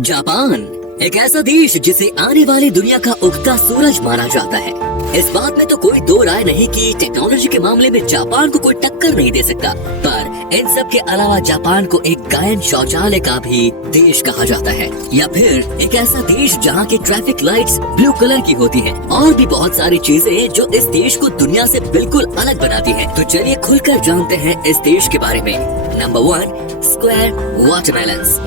Japan एक ऐसा देश जिसे आने वाली दुनिया का उगता सूरज माना जाता है। इस बात में तो कोई दो राय नहीं कि टेक्नोलॉजी के मामले में जापान को कोई टक्कर नहीं दे सकता। पर इन सब के अलावा जापान को एक गायन शौचालय का भी देश कहा जाता है, या फिर एक ऐसा देश जहाँ की ट्रैफिक लाइट्स ब्लू कलर की होती हैं। और भी बहुत सारी चीजें हैं जो इस देश को दुनिया से बिल्कुल अलग बनाती है। तो चलिए खुलकर जानते हैं इस देश के बारे में। Number 1, square watermelons.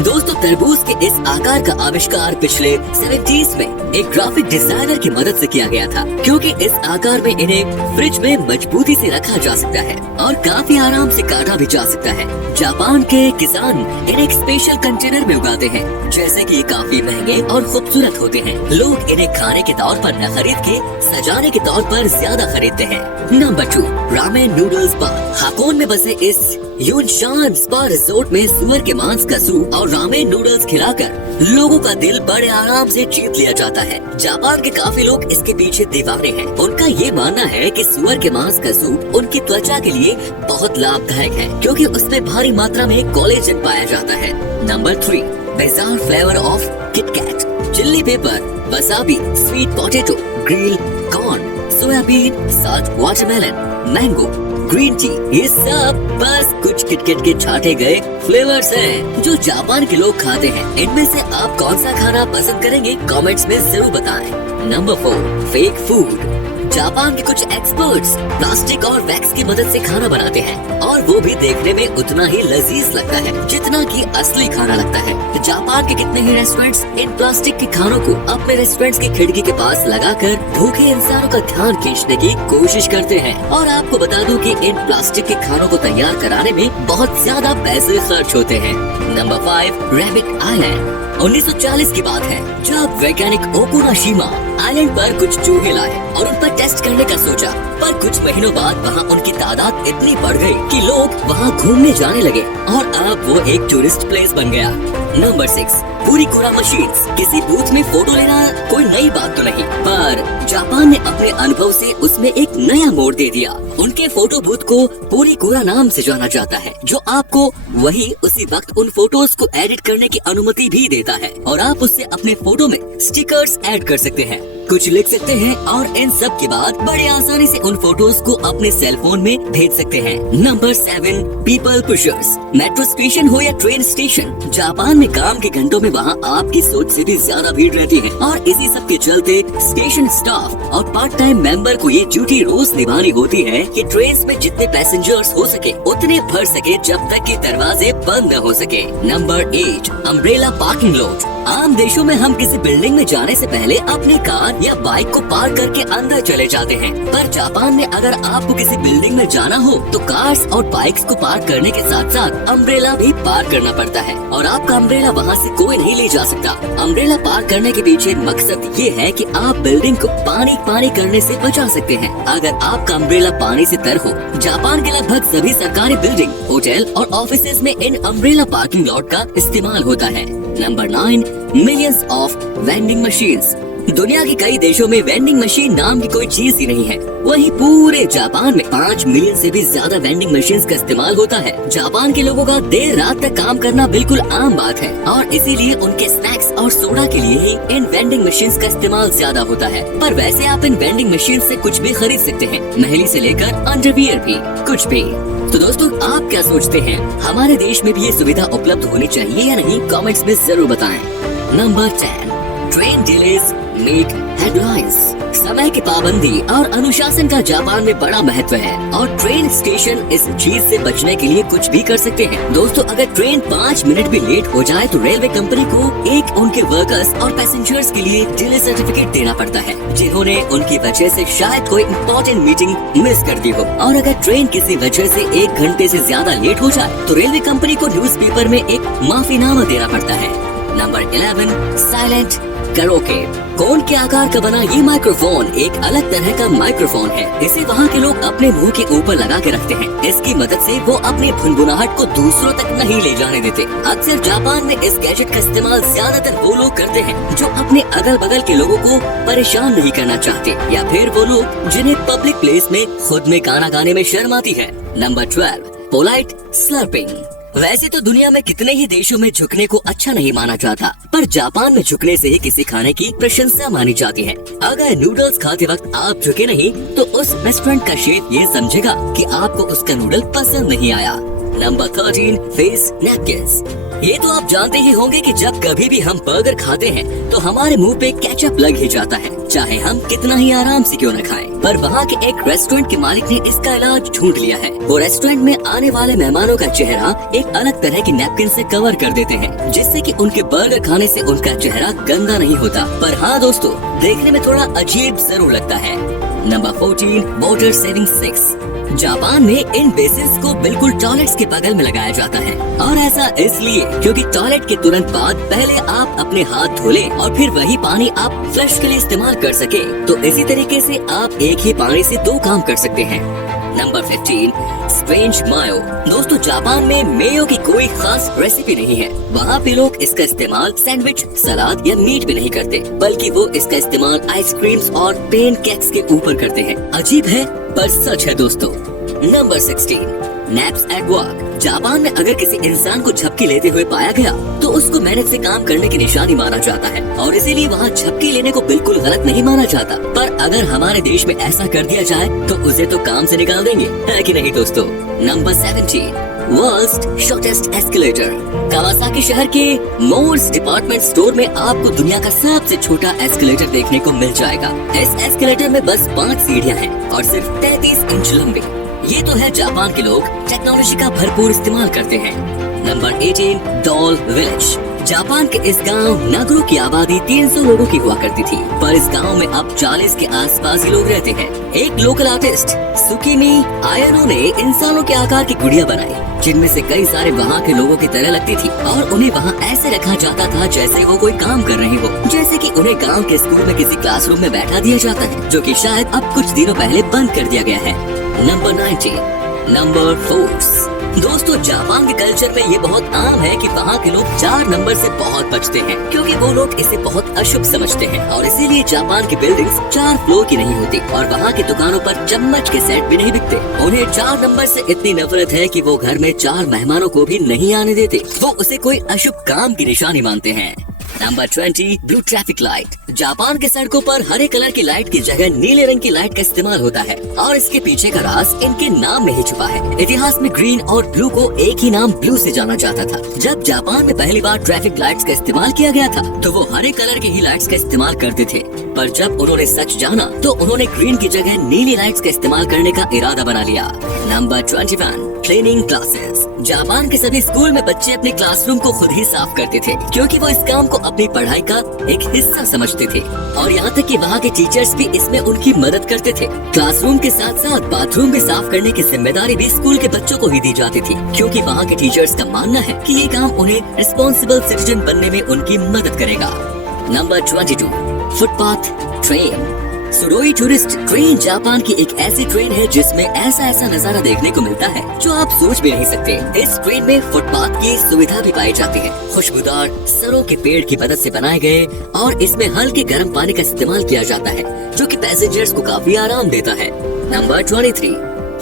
दोस्तों, तरबूज के इस आकार का आविष्कार पिछले 70s में एक ग्राफिक डिजाइनर की मदद से किया गया था, क्योंकि इस आकार में इन्हें फ्रिज में मजबूती से रखा जा सकता है और काफी आराम से काटा भी जा सकता है। जापान के किसान इन्हें एक स्पेशल कंटेनर में उगाते हैं, जैसे कि ये काफी महंगे और खूबसूरत होते हैं। लोग इन्हें खाने के तौर पर न खरीद के सजाने के तौर पर ज्यादा खरीदते हैं। नंबर 2, रामेन नूडल्स बार। हाकोन में बसे इस यूनशान स्पा रिजोर्ट में सुअर के मांस का सूप और रामेन नूडल्स खिलाकर लोगों का दिल बड़े आराम से जीत लिया जाता है। जापान के काफी लोग इसके पीछे दीवाने हैं। उनका ये मानना है कि सुअर के मांस का सूप उनकी त्वचा के लिए बहुत लाभदायक है, क्योंकि उसमें भारी मात्रा में कोलेजन पाया जाता है। Number 3, bizarre flavour of KitKat. Chilli paper, wasabi, sweet potato, grill corn, soybean, salt watermelon, mango, green tea, ये सब बस कुछ किटकैट के छाटे गए फ्लेवर्स हैं जो जापान के लोग खाते हैं। इनमें से आप कौन सा खाना पसंद करेंगे कमेंट्स में जरूर बताएं। Number 4, fake food. जापान के कुछ एक्सपर्ट्स प्लास्टिक और वैक्स की मदद से खाना बनाते हैं, और वो भी देखने में उतना ही लजीज लगता है जितना कि असली खाना लगता है। जापान के कितने ही रेस्टोरेंट्स इन प्लास्टिक के खानों को अपने रेस्टोरेंट्स की खिड़की के पास लगाकर भूखे इंसानों का ध्यान खींचने की कोशिश करते हैं। और आपको बता दूं कि इन प्लास्टिक के खानों को तैयार कराने में बहुत ज्यादा पैसे खर्च होते हैं। Number 5, rabbit island. 1940 की बात है, जब वैज्ञानिक ओकुनाशिमा आइलैंड पर कुछ चूहे लाए और उन पर टेस्ट करने का सोचा। पर कुछ महीनों बाद वहाँ उनकी तादाद इतनी बढ़ गई कि लोग वहाँ घूमने जाने लगे और अब वो एक टूरिस्ट प्लेस बन गया। नंबर 6, पूरी कोरा मशीन्स। किसी बूथ में फोटो लेना कोई नई बात तो नहीं, पर जापान ने अपने अनुभव से उसमें एक नया मोड़ दे दिया। उनके फोटो बूथ को पूरी कोरा नाम से जाना जाता है, जो आपको वही उसी वक्त उन फोटोज को एडिट करने की अनुमति भी देता है, और आप उससे अपने फोटो में स्टिकर्स ऐड कर सकते हैं, कुछ लिख सकते हैं, और इन सब के बाद बड़े आसानी से उन फोटोज को अपने सेल फोन में भेज सकते हैं। Number 7, people pushers. Metro station हो या ट्रेन स्टेशन, जापान में काम के घंटों में वहाँ आपकी सोच से भी ज्यादा भीड़ रहती है, और इसी सब के चलते स्टेशन स्टाफ और पार्ट टाइम मेंबर को ये ड्यूटी रोज निभानी होती है कि ट्रेन में जितने पैसेंजर्स हो सके उतने भर सके, जब तक कि दरवाजे बंद न हो सके। Number 8, umbrella parking lot. आम देशों में हम किसी बिल्डिंग में जाने से पहले अपनी कार या बाइक को पार्क करके अंदर चले जाते हैं, पर जापान में अगर आपको किसी बिल्डिंग में जाना हो तो कार्स और बाइक्स को पार्क करने के साथ साथ अम्ब्रेला भी पार्क करना पड़ता है, और आपका अम्ब्रेला वहाँ से कोई नहीं ले जा सकता। अम्ब्रेला पार्क करने के पीछे मकसद ये है कि आप बिल्डिंग को पानी करने से बचा सकते हैं अगर आपका अम्ब्रेला पानी से तर हो। जापान के लगभग सभी सरकारी बिल्डिंग, होटल और ऑफिसेज में इन अम्ब्रेला पार्किंग लॉट का इस्तेमाल होता है। Number 9, millions of vending machines. दुनिया के कई देशों में वेंडिंग मशीन नाम की कोई चीज ही नहीं है, वहीं पूरे जापान में 5 मिलियन से भी ज्यादा वेंडिंग मशीन्स का इस्तेमाल होता है। जापान के लोगों का देर रात तक काम करना बिल्कुल आम बात है, और इसीलिए उनके स्नैक्स और सोडा के लिए ही इन वेंडिंग मशीन्स का इस्तेमाल ज्यादा होता है। पर वैसे आप इन वेंडिंग मशीन से कुछ भी खरीद सकते हैं, महली से लेकर अंडरवियर भी, कुछ भी। तो दोस्तों, आप क्या सोचते हैं, हमारे देश में भी ये सुविधा उपलब्ध होनी चाहिए या नहीं, कमेंट्स में जरूर बताएं। Number 10, train delays make headlines. समय की पाबंदी और अनुशासन का जापान में बड़ा महत्व है, और ट्रेन स्टेशन इस चीज से बचने के लिए कुछ भी कर सकते हैं। दोस्तों, अगर ट्रेन 5 मिनट भी लेट हो जाए तो रेलवे कंपनी को एक उनके वर्कर्स और पैसेंजर्स के लिए डिले सर्टिफिकेट देना पड़ता है, जिन्होंने उनकी वजह से शायद कोई इम्पोर्टेंट मीटिंग मिस कर दी हो। और अगर ट्रेन किसी वजह से 1 घंटे से ज्यादा लेट हो जाए तो रेलवे कंपनी को न्यूज़पेपर में एक माफीनामा देना पड़ता है। Number 11, silent karaoke. कोन के आकार का बना ये माइक्रोफोन एक अलग तरह का माइक्रोफोन है। इसे वहाँ के लोग अपने मुंह के ऊपर लगा के रखते हैं। इसकी मदद से वो अपनी भुनभुनाहट को दूसरों तक नहीं ले जाने देते। अक्सर जापान में इस गैजेट का इस्तेमाल ज्यादातर वो लोग करते हैं जो अपने अगल बगल के लोगों को परेशान नहीं करना चाहते, या फिर वो लोग जिन्हें पब्लिक प्लेस में खुद में गाना गाने में शर्म आती है। Number 12, polite slurping. वैसे तो दुनिया में कितने ही देशों में झुकने को अच्छा नहीं माना जाता, पर जापान में झुकने से ही किसी खाने की प्रशंसा मानी जाती है। अगर नूडल्स खाते वक्त आप झुके नहीं तो उस रेस्टोरेंट का शेफ ये समझेगा कि आपको उसका नूडल पसंद नहीं आया। Number 13, face napkins. ये तो आप जानते ही होंगे कि जब कभी भी हम बर्गर खाते हैं तो हमारे मुंह पे केचप लग ही जाता है, चाहे हम कितना ही आराम से क्यों न खाएं। पर वहाँ के एक रेस्टोरेंट के मालिक ने इसका इलाज ढूंढ लिया है। वो रेस्टोरेंट में आने वाले मेहमानों का चेहरा एक अलग तरह की नैपकिन से कवर कर देते हैं, जिससे कि उनके बर्गर खाने से उनका चेहरा गंदा नहीं होता। पर हाँ दोस्तों, देखने में थोड़ा अजीब जरूर लगता है। Number 14, water saving sinks. Japan में इन बेसिन्स को बिल्कुल टॉयलेट्स के बगल में लगाया जाता है, और ऐसा इसलिए क्योंकि टॉयलेट के तुरंत बाद पहले आप अपने हाथ धो लें और फिर वही पानी आप फ्लश के लिए इस्तेमाल कर सके। तो इसी तरीके से आप एक ही पानी से 2 काम कर सकते हैं। नंबर 15, स्ट्रेंज मायो। दोस्तों, जापान में मेयो की कोई खास रेसिपी नहीं है। वहाँ पे लोग इसका इस्तेमाल सैंडविच, सलाद या मीट में नहीं करते, बल्कि वो इसका इस्तेमाल आइसक्रीम्स और पेन केक्स के ऊपर करते हैं। अजीब है पर सच है दोस्तों। Number 16, naps at work. Japan में अगर किसी इंसान को झपकी लेते हुए पाया गया तो उसको मेहनत से काम करने की निशानी माना जाता है, और इसीलिए वहाँ झपकी लेने को बिल्कुल गलत नहीं माना जाता। पर अगर हमारे देश में ऐसा कर दिया जाए तो उसे तो काम से निकाल देंगे, है कि नहीं दोस्तों। Number 17, world's shortest escalator. Kawasaki शहर के मोर्स डिपार्टमेंट स्टोर में आपको दुनिया का सबसे छोटा एस्केलेटर देखने को मिल जाएगा। इस एस्केलेटर में बस 5 सीढ़ियाँ हैं और सिर्फ 33 इंच लंबी। ये तो है जापान के लोग टेक्नोलॉजी का भरपूर इस्तेमाल करते हैं। Number 18, doll village. जापान के इस गांव नागरो की आबादी 300 लोगों की हुआ करती थी, पर इस गांव में अब 40 के आसपास ही लोग रहते हैं। एक लोकल आर्टिस्ट सुकीमी आयानो ने इंसानों के आकार की गुड़िया बनाई, जिनमें से कई सारे वहाँ के लोगों की तरह लगती थी, और उन्हें वहाँ ऐसे रखा जाता था जैसे वो कोई काम कर रहे हो, जैसे कि उन्हें गांव के स्कूल में किसी क्लासरूम में बैठा दिया जाता है, जो कि शायद अब कुछ दिनों पहले बंद कर दिया गया है। Number 19, number force. दोस्तों, जापान के कल्चर में ये बहुत आम है कि वहाँ के लोग 4 नंबर से बहुत बचते हैं, क्योंकि वो लोग इसे बहुत अशुभ समझते हैं, और इसीलिए जापान की बिल्डिंग्स 4 फ्लोर की नहीं होती, और वहाँ की दुकानों पर चम्मच के सेट भी नहीं बिकते। उन्हें 4 नंबर से इतनी नफरत है कि वो घर में 4 मेहमानों को भी नहीं आने देते। वो उसे कोई अशुभ काम की निशानी मानते हैं। Number 20, blue traffic light. Japan के सड़कों पर हरे कलर की लाइट की जगह नीले रंग की लाइट का इस्तेमाल होता है, और इसके पीछे का राज इनके नाम में ही छुपा है। इतिहास में ग्रीन और ब्लू को एक ही नाम ब्लू से जाना जाता था। जब जापान में पहली बार ट्रैफिक लाइट्स का इस्तेमाल किया गया था तो वो हरे कलर की ही लाइट्स का इस्तेमाल करते थे, पर जब उन्होंने सच जाना तो उन्होंने ग्रीन की जगह नीली लाइट्स का इस्तेमाल करने का इरादा बना लिया। Number 21, cleaning classes. जापान के सभी स्कूल में बच्चे अपने क्लासरूम को खुद ही साफ करते थे, क्योंकि वो इस काम को अपनी पढ़ाई का एक हिस्सा समझते थे, और यहाँ तक कि वहाँ के टीचर्स भी इसमें उनकी मदद करते थे। क्लासरूम के साथ साथ बाथरूम भी साफ करने की जिम्मेदारी भी स्कूल के बच्चों को ही दी जाती थी, क्योंकि वहाँ के टीचर्स का मानना है कि ये काम उन्हें रिस्पॉन्सिबल सिटीजन बनने में उनकी मदद करेगा। Number 22, footpath train. सुडोई टूरिस्ट ट्रेन जापान की एक ऐसी ट्रेन है जिसमें ऐसा नजारा देखने को मिलता है जो आप सोच भी नहीं सकते। इस ट्रेन में फुटपाथ की सुविधा भी पाई जाती है। खुशबूदार सरों के पेड़ की मदद से बनाए गए, और इसमें हल्के गर्म पानी का इस्तेमाल किया जाता है, जो कि पैसेंजर्स को काफी आराम देता है। Number 23,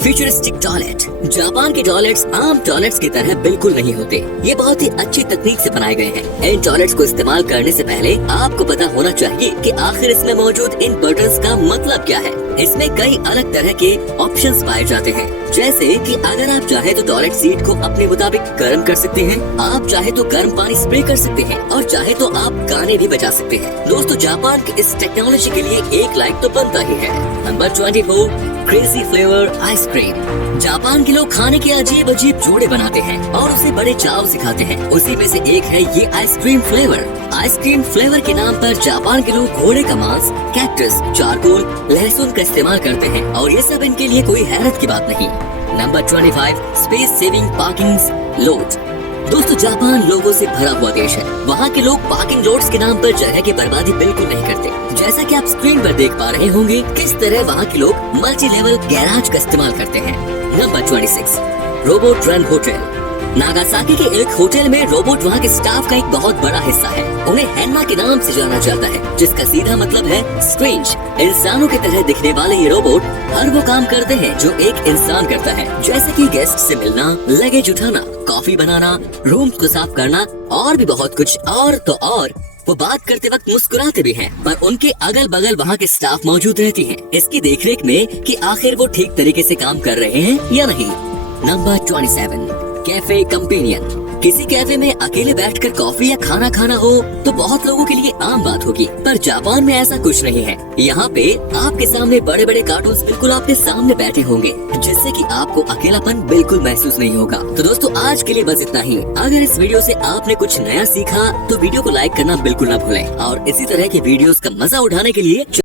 futuristic toilet. जापान के टॉयलेट्स आम टॉयलेट्स की तरह बिल्कुल नहीं होते। ये बहुत ही अच्छी तकनीक से बनाए गए हैं। इन टॉयलेट्स को इस्तेमाल करने से पहले आपको पता होना चाहिए कि आखिर इसमें मौजूद इन बटन्स का मतलब क्या है। इसमें कई अलग तरह के ऑप्शंस पाए जाते हैं, जैसे कि अगर आप चाहे तो टॉयलेट सीट को अपने मुताबिक गर्म कर सकते हैं, आप चाहे तो गर्म पानी स्प्रे कर सकते हैं, और चाहे तो आप गाने भी बजा सकते हैं। दोस्तों, जापान की इस टेक्नोलॉजी के लिए 1 लाइक तो बनता ही है। Number 24, crazy flavour ice cream. Japan के लोग खाने के अजीब जोड़े बनाते हैं और उसे बड़े चाव से खाते हैं। उसी में से एक है ये आइसक्रीम फ्लेवर। आइसक्रीम फ्लेवर के नाम पर जापान के लोग घोड़े का मांस, कैक्टस, चारकोल, लहसुन का इस्तेमाल करते हैं, और ये सब इनके लिए कोई हैरत की बात नहीं। Number 25, space saving parking lot. दोस्तों, जापान लोगों से भरा हुआ देश है। वहाँ के लोग पार्किंग लॉट्स के नाम पर जगह की बर्बादी बिल्कुल नहीं करते। जैसा कि आप स्क्रीन पर देख पा रहे होंगे किस तरह वहाँ के लोग मल्टी लेवल गैराज का इस्तेमाल करते हैं। Number 26, robot run hotel. Nagasaki के एक होटल में रोबोट वहाँ के स्टाफ का एक बहुत बड़ा हिस्सा है। उन्हें हैन्मा के नाम से जाना जाता है, जिसका सीधा मतलब है स्ट्रेंज। इंसानों की तरह दिखने वाले ये रोबोट हर वो काम करते हैं जो एक इंसान करता है, जैसे कि गेस्ट से मिलना, लगेज उठाना, कॉफी बनाना, रूम को साफ करना और भी बहुत कुछ। और तो और वो बात करते वक्त मुस्कुराते भी हैं, पर उनके अगल बगल वहाँ के स्टाफ मौजूद रहती हैं, इसकी देखरेख में कि आखिर वो ठीक तरीके से काम कर रहे हैं या नहीं। Number 27, cafe companion. किसी कैफे में अकेले बैठकर कॉफी या खाना खाना हो तो बहुत लोगों के लिए आम बात होगी, पर जापान में ऐसा कुछ नहीं है। यहाँ पे आपके सामने बड़े बड़े कार्टून्स बिल्कुल आपके सामने बैठे होंगे, जिससे कि आपको अकेलापन बिल्कुल महसूस नहीं होगा। तो दोस्तों आज के लिए बस इतना ही। अगर इस वीडियो से आपने कुछ नया सीखा तो वीडियो को लाइक करना बिल्कुल ना भूलें, और इसी तरह की वीडियोस का मजा उठाने के लिए